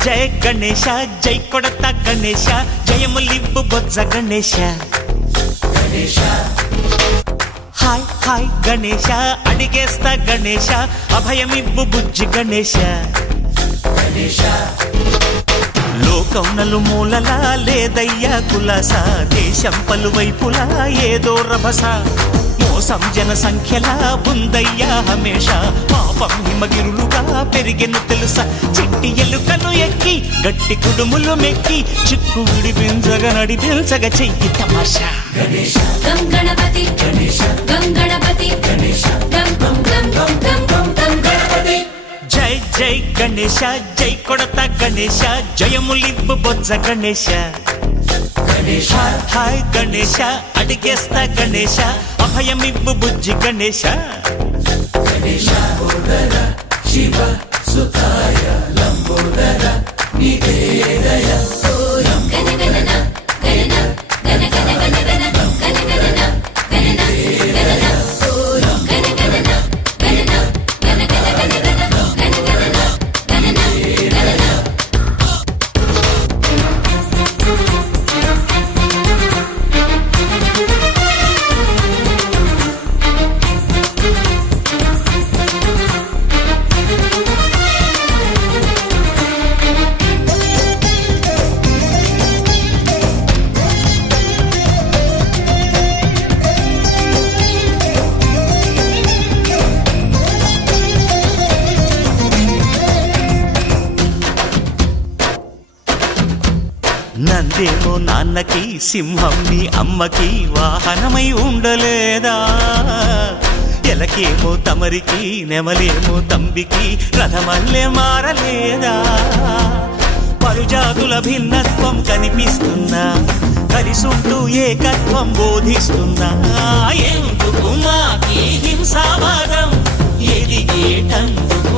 జయ గణేశ జై కొడత గణేశ జయములివ్వు బొజ్జ Ganesha hi hi Ganesha అడిగేస్తా Ganesha అభయమివ్వు బుజ్జి గణేశ లోకం నలుమూలలా లేదయ్యా కులాస దేశం పలువైపులా ఏదో రభస మోసం జన సంఖ్యలా ఉందయ్యా హమేష పాపం హిమగిరులుగా పెరిగెను తెలుసా చిట్టి ఎలుకలు ఎక్కి గట్టి కుడుములు మెక్కి చిక్కు విడిపించగా నడిపించగా చెయ్యి తమాషా గం గణపతి గం గణపతి గం గం గం గం గం గం గం గణపతి జై జై గణేశ జై కొడత గణేశ జయములివ్వు బొజ్జ గణేశ హాయ్ హాయ్ గణేశ అడిగేస్తా గణేశ అభయమివ్వు బుజ్జి గణేశ శివ సుతాయ లంబోదర నివేదయ గణగణన గణన గణ గణ గణ గణ గణగణన గణన గణన గణగణన గణన గణ గణ గణ గణ గణగణన గణన గణన నందేమో నాన్నకి సింహం నీ అమ్మకి వాహనమై ఉండలేదా ఎలకేమో తమరికి నెమలేమో తంబికి రథమల్లే మారలేదా పలుజాతుల భిన్నత్వం కనిపిస్తున్నా కలిసుంటూ ఏకత్వం బోధిస్తున్నా ఎందుకు మాకి హింసావాదం ఎదిగేటందుకు